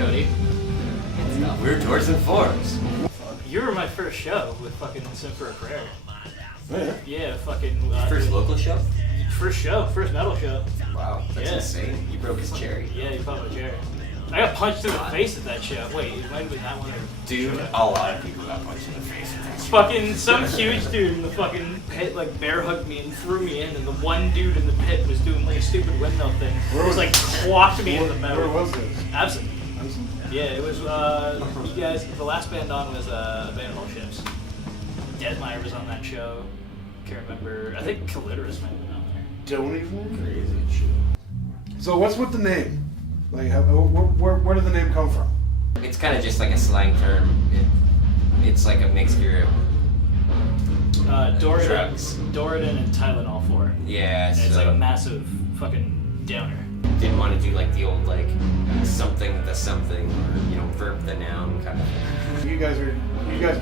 Cody. We're Doors and Forms. You were my first show with fucking Sin for a Prayer. Yeah. Yeah, fucking... First local show? First metal show. Wow, that's insane. You broke his cherry. Yeah, you popped my cherry. I got punched in the face at that show. Wait, it might have been that one or... Dude, a lot of people got punched in the face at that show. Fucking some huge dude in the fucking pit like bear hugged me and threw me in, and the one dude in the pit was doing like a stupid windmill thing. It was like clocked me in the mouth. Where was this? Absent. Yeah, it was, you guys, the last band on was Abandoned Ships. Deadmeyer was on that show. Can't remember. I think Clitoris might have been on there. Don't even crazy shit. So what's with the name? Like, where did the name come from? It's kind of just like a slang term. It's like a mixture of Doridan and Tylenol 4. Yeah, and it's like a massive fucking downer. Didn't want to do like the old like something the something, or, you know, verb the noun kind of thing. You guys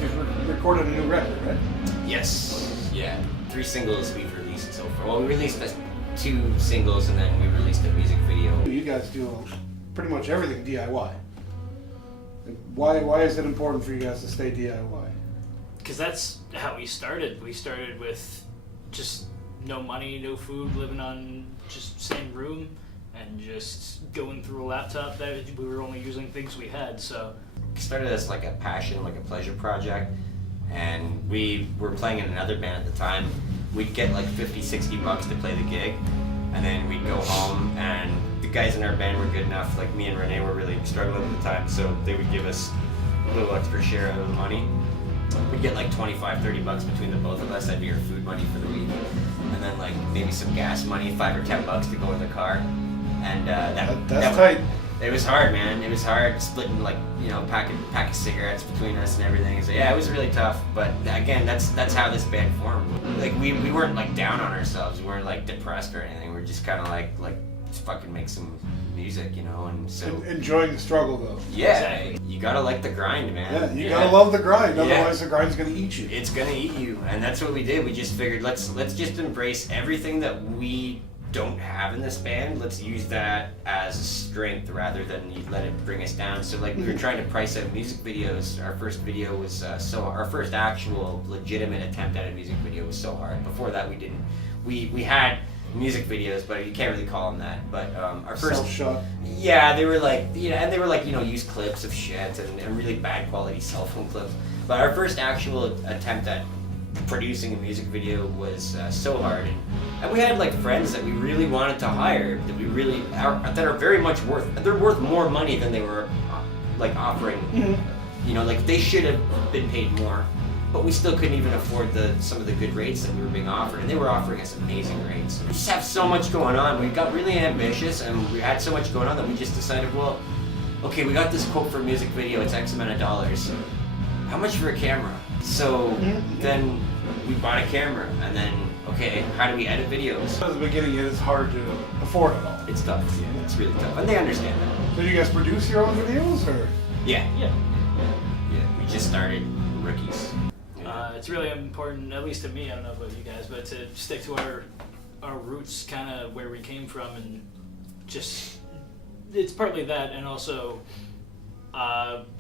just recorded a new record, right? Yes. Yeah. 3 singles we've released so far. Well, we released 2 singles and then we released a music video. You guys do pretty much everything DIY. Why is it important for you guys to stay DIY? Because that's how we started. We started with just no money, no food, living on just same room, and just going through a laptop that we were only using things we had. So it started as like a passion, like a pleasure project, and we were playing in another band at the time. We'd get like $50-$60 to play the gig, and then we'd go home, and the guys in our band were good enough, like me and Renee were really struggling at the time, so they would give us a little extra share out of the money. We'd get like $25-$30 between the both of us. That'd be our food money for the week, and then like maybe some gas money, $5 or $10 to go in the car. And that's tight. It was hard, man. It was hard splitting like, you know, pack of cigarettes between us and everything. So yeah, it was really tough. But again, that's how this band formed. Like we weren't like down on ourselves. We weren't like depressed or anything. We're just kind of like just fucking make some music, you know. And so enjoying the struggle though. Yeah, exactly. You gotta like the grind, man. Yeah, you gotta love the grind. Otherwise, the grind's gonna eat you. It's gonna eat you, and that's what we did. We just figured let's just embrace everything that we don't have in this band. Let's use that as a strength rather than let it bring us down. So like we were trying to price out music videos. Our first video was our first actual legitimate attempt at a music video was So Hard. Before that we didn't. We had music videos, but you can't really call them that. But our first self-shot. Yeah, they were like, you know, and they were like, you know, used clips of shit and really bad quality cell phone clips. But our first actual attempt at producing a music video was So Hard, and we had like friends that we really wanted to hire that we really that are very much worth more money than they were like offering. You know, like they should have been paid more, but we still couldn't even afford some of the good rates that we were being offered, and they were offering us amazing rates. We just have so much going on. We got really ambitious, and we had so much going on that we just decided, well, okay, we got this quote for a music video, it's X amount of dollars. How much for a camera? So then we bought a camera, and then, okay, how do we edit videos? At the beginning, it is hard to afford it all. It's tough, yeah, it's really tough, and they understand that. So you guys produce your own videos, or? Yeah. We just started rookies. It's really important, at least to me, I don't know about you guys, but to stick to our roots, kind of where we came from, and just, it's partly that, and also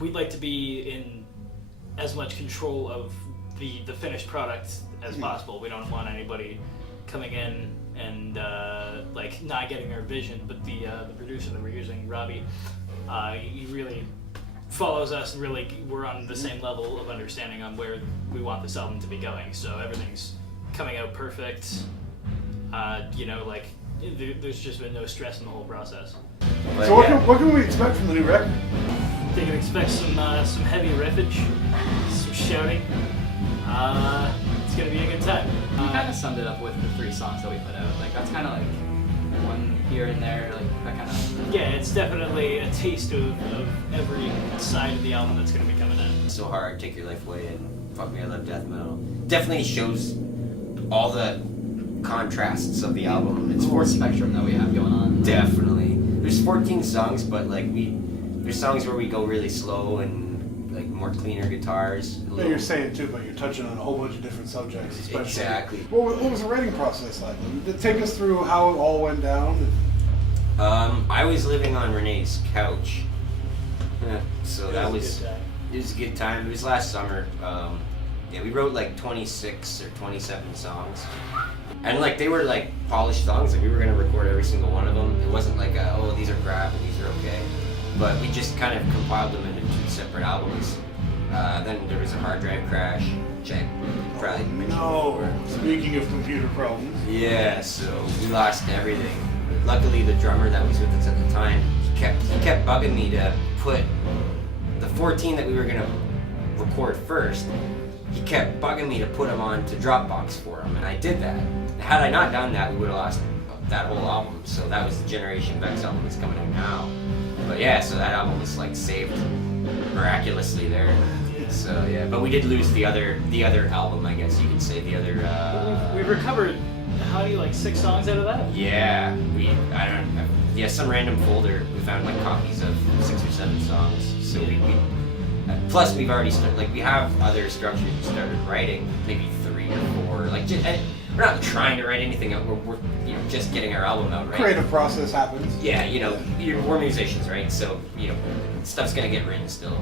we'd like to be in as much control of the finished product as possible. We don't want anybody coming in and like not getting our vision, but the producer that we're using, Robbie, he really follows us, and really we're on the same level of understanding on where we want this album to be going. So everything's coming out perfect. You know, like there's just been no stress in the whole process. So what can we expect from the new record? They can expect some heavy riffage, some shouting. It's gonna be a good time. You kind of summed it up with the 3 songs that we put out. Like that's kind of like one here and there, like that kind of. Yeah, it's definitely a taste of every side of the album that's gonna be coming out. So Hard, Take Your Life Away, and Fuck Me I Love Death Metal definitely shows all the contrasts of the album. It's more spectrum that we have going on. Definitely. There's 14 songs, but like there's songs where we go really slow and like more cleaner guitars. Yeah, you're saying too, but you're touching on a whole bunch of different subjects. Especially. Exactly. What was the writing process like? Take us through how it all went down. I was living on Renee's couch, Yeah, so that was it was a good time. It was last summer. Yeah, we wrote like 26 or 27 songs, and like they were like polished songs. Like we were gonna record every single one of them. It wasn't like oh these are crap and these are okay, but we just kind of compiled them into 2 separate albums. Then there was a hard drive crash, which I probably mentioned before. Speaking of computer problems. Yeah, so we lost everything. Luckily, the drummer that was with us at the time, he kept bugging me to put the 14 that we were gonna record first. He kept bugging me to put them on to Dropbox for him, and I did that. Had I not done that, we would have lost that whole album. So that was the Generation Vex album that's coming out now. But yeah, so that album was like saved miraculously there. So yeah, but we did lose the other album, I guess you could say. The other. We recovered. How do you like 6 songs out of that? Yeah, some random folder. We found like copies of 6 or 7 songs. So we plus we've already started. Like we have other structures we started writing, maybe 3 or 4. Like we're not trying to write anything out. We're just getting our album out, right? Creative process happens. Yeah, we're musicians, right? So stuff's gonna get written still.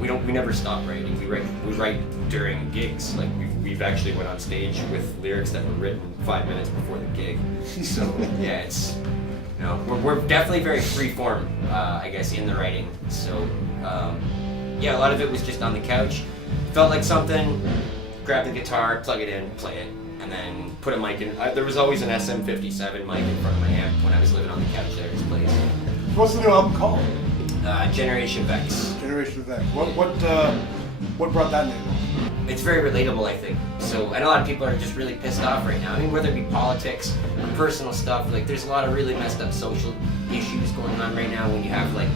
We never stop writing. We write during gigs. Like we've actually went on stage with lyrics that were written 5 minutes before the gig. So yeah, it's we're definitely very freeform, I guess, in the writing. So yeah, a lot of it was just on the couch. Felt like something. Grab the guitar, plug it in, play it. And then put a mic in. There was always an SM57 mic in front of my amp when I was living on the couch there at his place. What's the new album called? Generation Vex. Generation Vex. What brought that name on? It's very relatable, I think. So, and a lot of people are just really pissed off right now. I mean, whether it be politics or personal stuff, like there's a lot of really messed up social issues going on right now when you have like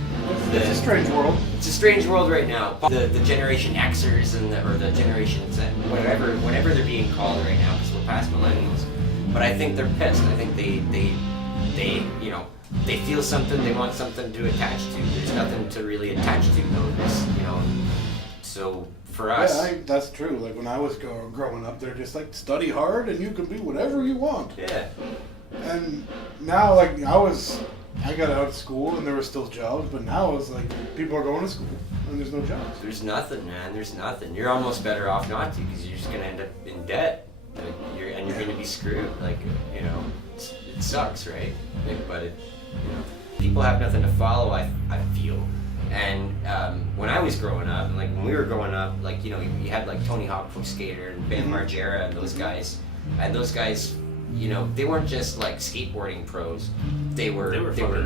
It's a strange world. It's a strange world right now. The Generation Xers and the Generation Z, whatever they're being called right now, because we're past millennials. But I think they're pissed. I think they feel something. They want something to attach to. There's nothing to really attach to though. So for us, yeah, that's true. Like when I was growing up, they're just like study hard and you can be whatever you want. Yeah. And now, like I got out of school and there were still jobs, but now it's like people are going to school and there's no jobs. There's nothing, man. There's nothing. You're almost better off not to, because you're just gonna end up in debt, you're gonna be screwed. Like it sucks, right? But people have nothing to follow. I feel. And when I was growing up, and like when we were growing up, like you had like Tony Hawk Pro Skater and Bam Margera and those guys, they weren't just like skateboarding pros. They were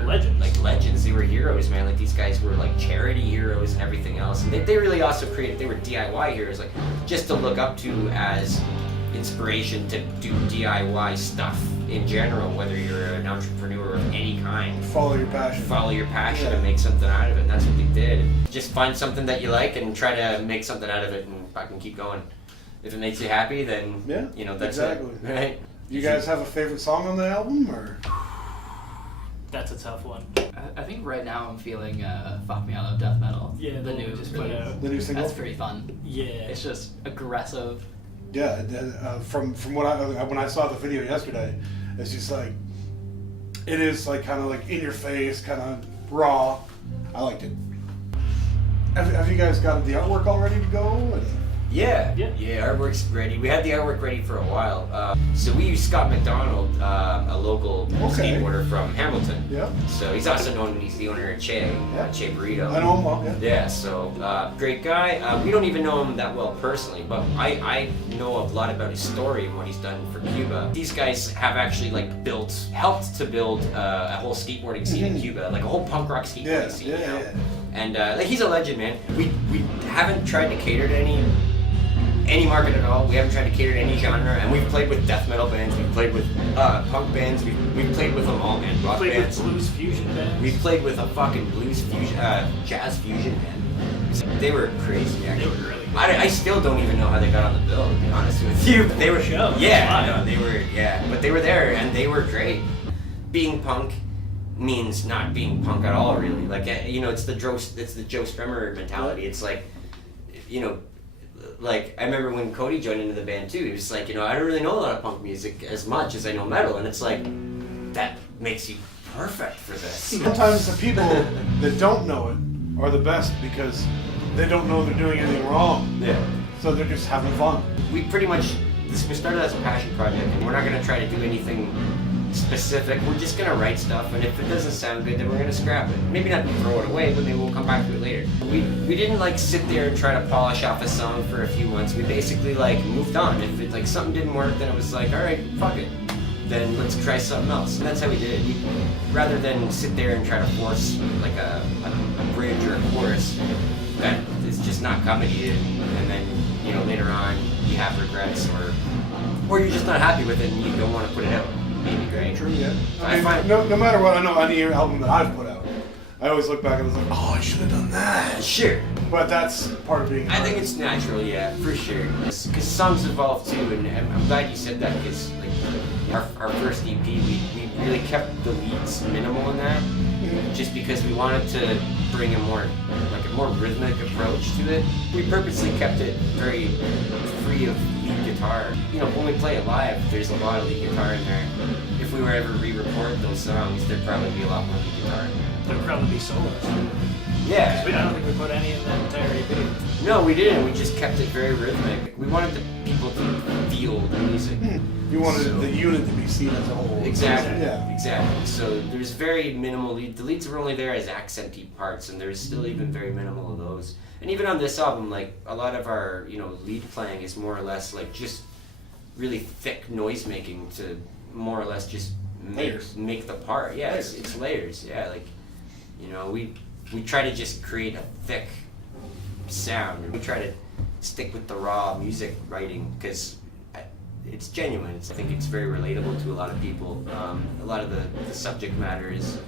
legends. Like legends. They were heroes, man. Like these guys were like charity heroes and everything else. And they really also they were DIY heroes, like just to look up to as inspiration to do DIY stuff in general, whether you're an entrepreneur of any kind. Follow your passion. And make something out of it. And that's what they did. Just find something that you like and try to make something out of it and fucking keep going. If it makes you happy, then that's exactly it, right? You guys have a favorite song on the album, or? That's a tough one. I think right now I'm feeling Fuck Me I Love Death Metal. Yeah, the new just put out. The new single? That's pretty fun. Yeah. It's just aggressive. Yeah, from when I saw the video yesterday, it's just like, it is like kind of like in your face, kind of raw. I liked it. Have you guys got the artwork all ready to go? Yeah, artwork's ready. We had the artwork ready for a while. So we used Scott McDonald, a local skateboarder from Hamilton. Yeah. So he's also known, he's the owner of Che Burrito. I know him well, yeah. Yeah, so great guy. We don't even know him that well personally, but I know a lot about his story and what he's done for Cuba. These guys have actually helped to build a whole skateboarding scene in Cuba, like a whole punk rock skateboarding scene. Yeah. And like he's a legend, man. We haven't tried to cater to any market at all. We haven't tried to cater to any genre, and we've played with death metal bands, we've played with punk bands, we've played with them all, man. Rock bands. With blues fusion bands. We've played with a fucking blues fusion, jazz fusion band. They were crazy, actually. They were really good. I still don't even know how they got on the bill, to be honest with you. But they were show. But they were there, and they were great. Being punk means not being punk at all, really. Like it's the Joe Strummer mentality. It's like, like I remember when Cody joined into the band too. He was like, I don't really know a lot of punk music as much as I know metal, and it's like that makes you perfect for this. Sometimes the people that don't know it are the best because they don't know they're doing anything wrong. Yeah. So they're just having fun. We pretty much, we started as a passion project, and we're not going to try to do anything specific. We're just going to write stuff, and if it doesn't sound good, then we're going to scrap it. Maybe not throw it away, but maybe we'll come back to it later. We didn't like sit there and try to polish off a song for a few months. We basically like moved on. If it, like something didn't work, then it was like, all right, fuck it. Then let's try something else. And that's how we did it. Rather than sit there and try to force like a bridge or a chorus that is just not coming to you, and then, you know, later on you have regrets, or you're just not happy with it and you don't want to put it out. Maybe, right? True, yeah. I find no matter what, I know any album that I've put out, I always look back and was like, oh, I should have done that. sure. But that's part of being. I think it's natural, yeah, for sure. Because songs evolve too, and I'm glad you said that, because like our first EP, we really kept the leads minimal in that, just because we wanted to bring a more rhythmic approach to it. We purposely kept it very free of lead guitar. You know, when we play it live, there's a lot of lead guitar in there. If we were ever re-record those songs, there'd probably be a lot more lead guitar. There would probably be solos. Yeah. I don't think we put any in that entire EP. No, we didn't. We just kept it very rhythmic. We wanted the people to feel the music. You wanted the unit to be seen as a whole. Exactly. Yeah. Exactly. So there's very minimal lead. The leads were only there as accenty parts, and there's still even very minimal of those. And even on this album, like a lot of our, you know, lead playing is more or less like just really thick noise making to more or less just make the part. Yeah, it's layers. Yeah, like, you know, we try to just create a thick sound, and we try to stick with the raw music writing because it's genuine. I think it's very relatable to a lot of people. A lot of the subject matter is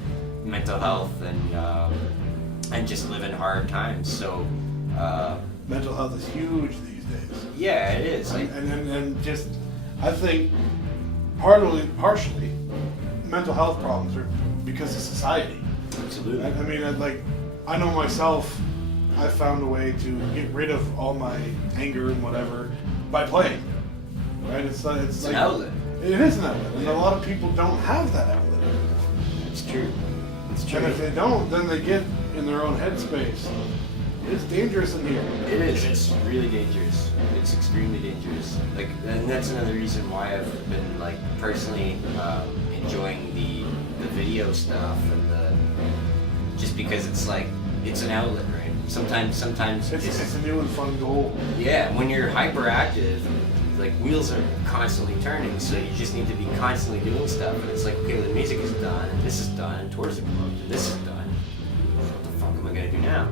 mental health and just living hard times. So Mental health is huge these days. yeah, it is. Like, And just, I think, partially, mental health problems are because of society. absolutely. I mean, like, I know myself, I found a way to get rid of all my anger and whatever by playing. Right? It's like an outlet. It is an outlet, and Yeah. a lot of people don't have that outlet anymore. It's true. It's true. And if they don't, then they get in their own headspace. It's dangerous in here. It is. It's really dangerous. It's extremely dangerous. Like, and that's another reason why I've been like personally enjoying the video stuff and just because it's like it's an outlet, right? Sometimes It's a new and fun goal. yeah. When you're hyperactive, like wheels are constantly turning, so you just need to be constantly doing stuff. And it's like, okay, the music is done, and this is done, and tours are booked, and this is done. What the fuck am I gonna do now?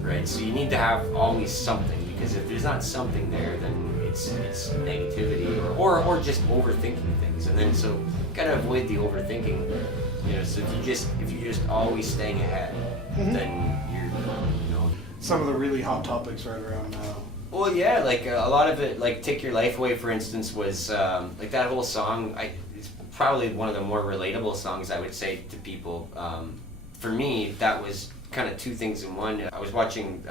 Right? So you need to have always something, because if there's not something there, then it's negativity or just overthinking things. And then so gotta avoid the overthinking. You know, so if you're just always staying ahead, then you're, you know. Some of the really hot topics right around now. Well, yeah, like a lot of it, like "Take Your Life Away," for instance, was like that whole song. It's probably one of the more relatable songs I would say to people. For me, that was kind of two things in one. I was watching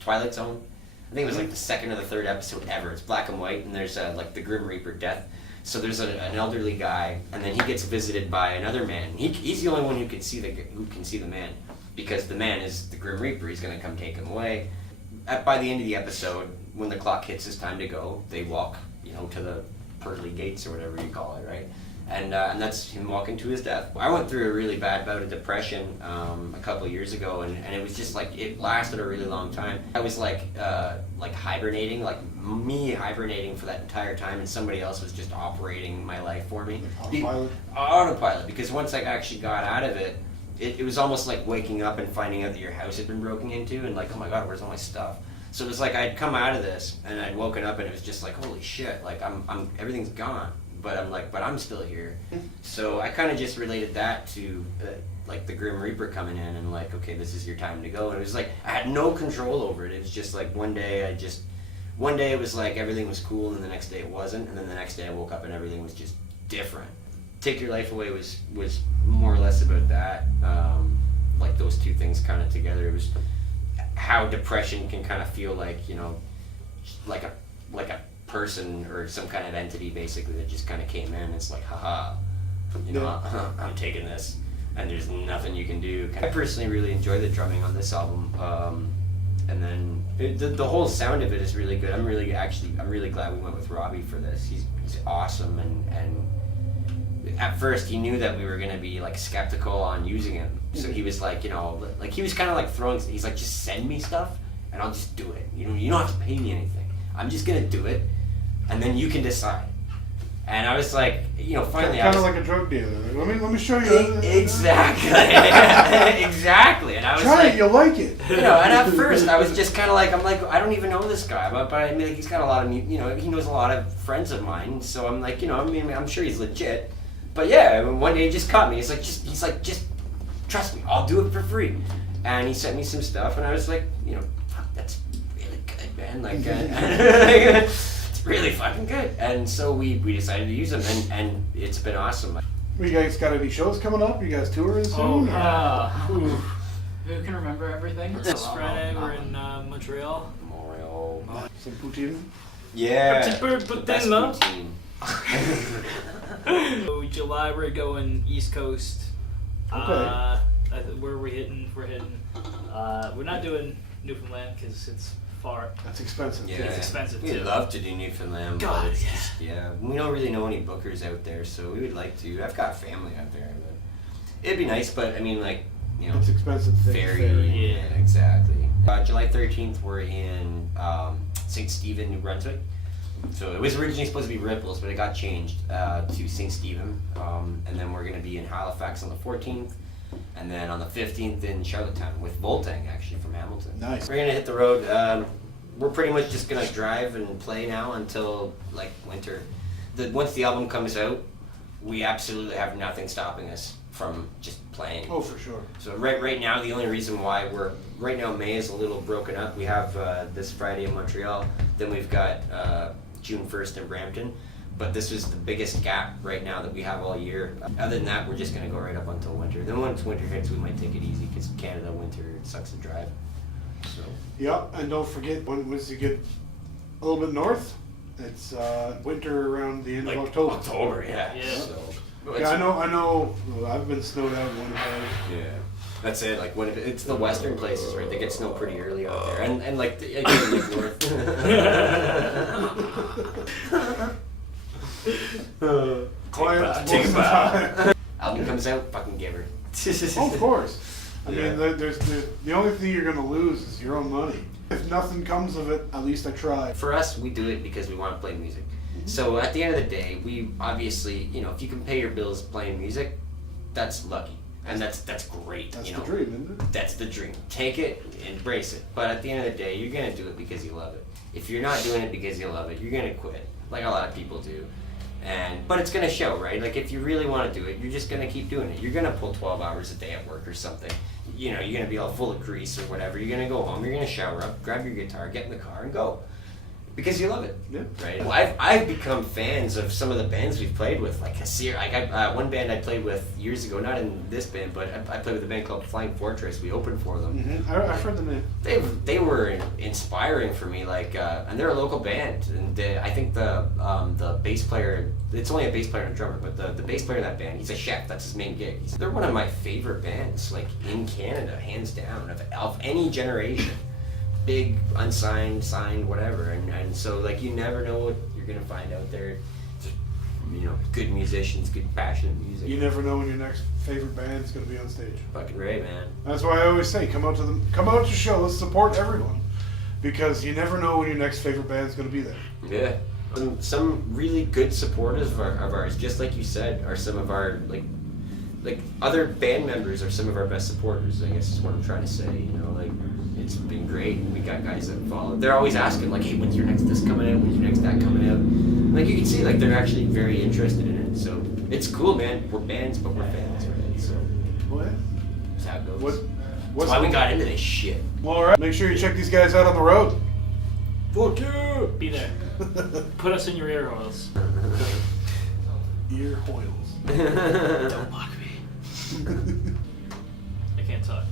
Twilight Zone. I think it was like the second or the third episode ever. It's black and white, and there's like the Grim Reaper death. So there's an elderly guy, and then he gets visited by another man. He's the only one who can see the man, because the man is the Grim Reaper. He's gonna come take him away. By the end of the episode, when the clock hits his time to go, they walk, you know, to the pearly gates or whatever you call it, right? And that's him walking to his death. I went through a really bad bout of depression a couple of years ago, and it was just like, it lasted a really long time. I was like hibernating, like me hibernating for that entire time, and somebody else was just operating my life for me. Autopilot? Autopilot, because once I actually got out of it, it was almost like waking up and finding out that your house had been broken into, and like, oh my god, where's all my stuff? So it was like I'd come out of this, and I'd woken up, and it was just like, holy shit, like I'm everything's gone. But I'm still here. So I kind of just related that to like the Grim Reaper coming in and like, okay, this is your time to go. And it was like I had no control over it. It was just like one day it was like everything was cool, and the next day it wasn't, and then the next day I woke up and everything was just different. Take Your Life Away was more or less about that. Like those two things kind of together. It was how depression can kind of feel like, you know, like a person or some kind of entity basically that just kind of came in. It's like, haha, you know, I'm taking this. and there's nothing you can do. I personally really enjoy the drumming on this album, and then the whole sound of it is really good. I'm really glad we went with Robbie for this. He's awesome, and at first he knew that we were gonna be like skeptical on using him, so he was like, you know, like he was kind of like he's like, just send me stuff and I'll just do it. You don't have to pay me anything. I'm just gonna do it, and then you can decide. And I was like, you know, finally, kind of like a drug dealer. Like, let me show you. Exactly, exactly. And I was try like, it, you'll like it. You know, and at first I was just kind of like, I don't even know this guy, but I mean, like, he's got a lot of, you know, he knows a lot of friends of mine, so I'm like, you know, I mean, I'm sure he's legit. But yeah, one day he just caught me. He's like, just trust me, I'll do it for free. And he sent me some stuff, and I was like, you know, fuck, that's really good, man. Like, it's really fucking good. And so we decided to use them, and it's been awesome. You guys got any shows coming up? You guys touring soon? Who can remember everything? This Friday we're in Montreal. Some poutine? Yeah. The best poutine. So July we're going East Coast. Okay. Where are we hitting? We're not doing Newfoundland because it's far. That's expensive. Yeah, It's expensive we'd too. love to do Newfoundland, God, but it's yeah. just, we don't really know any bookers out there, so we would like to. I've got family out there, but it'd be nice. But I mean, like, you know, It's expensive. ferry. Yeah. Yeah, exactly. July 13th, we're in St. Stephen, New Brunswick. So it was originally supposed to be Ripples, but it got changed to St. Stephen. And then we're going to be in Halifax on the 14th. And then on the 15th in Charlottetown with Voltang, actually, from Hamilton. Nice. We're going to hit the road. We're pretty much just going to drive and play now until, like, winter. Once the album comes out, we absolutely have nothing stopping us from just playing. Oh, for sure. So right now, the only reason why right now May is a little broken up. We have this Friday in Montreal, then we've got June 1st in Brampton, but this is the biggest gap right now that we have all year. Other than that, we're just going to go right up until winter. Then once winter hits, we might take it easy because Canada winter, it sucks to drive. So. Yeah, and don't forget, once you get a little bit north, it's winter around the end of October. October, yeah. Yeah. Yeah, I know. Well, I've been snowed out one time. Yeah. That's it. Like it's the western places, right? They get snow pretty early out there, and like again, like north. Take a bow. Album comes out, fucking give her. Oh, of course. I Yeah. mean, there's the only thing you're gonna lose is your own money. If nothing comes of it, at least I tried. For us, we do it because we want to play music. So at the end of the day, we obviously, you know, if you can pay your bills playing music, that's lucky. And that's great. That's you the know? dream, isn't it? That's the dream. Take it, embrace it. But at the end of the day, you're going to do it because you love it. If you're not doing it because you love it, you're going to quit, like a lot of people do. But it's going to show, right? Like, if you really want to do it, you're just going to keep doing it. You're going to pull 12 hours a day at work or something. You know, you're going to be all full of grease or whatever. You're going to go home, you're going to shower up, grab your guitar, get in the car, and go. Because you love it, Yeah. right? Well, I've become fans of some of the bands we've played with, like one band I played with years ago, not in this band, but I played with a band called Flying Fortress. We opened for them. Mm-hmm. I've heard the name. They were inspiring for me, like, and they're a local band, and I think the bass player, it's only a bass player and a drummer, but the bass player in that band, he's a chef. That's his main gig. They're one of my favorite bands, like, in Canada, hands down, of any generation. Big, unsigned, signed, whatever, and so, like, you never know what you're gonna find out there. Just, you know, good musicians, good passionate music. You never know when your next favorite band's gonna be on stage. Fucking right, man. That's why I always say, come out to shows, support everyone, because you never know when your next favorite band's gonna be there. Yeah. Some really good supporters of ours, just like you said, are some of our like other band members are some of our best supporters. I guess is what I'm trying to say. You know, like, it's been great. We got guys that follow. They're always asking, like, hey, when's your next this coming out? When's your next that coming out? Like, you can see, like, they're actually very interested in it. So it's cool, man. We're bands, but we're fans, right? So What? that's how it goes. What's That's why we got into this shit. Well, all right. Make sure you check these guys out on the road. Fuck you! Be there. Put us in your ear holes. Ear hoils. Don't mock me. I can't talk.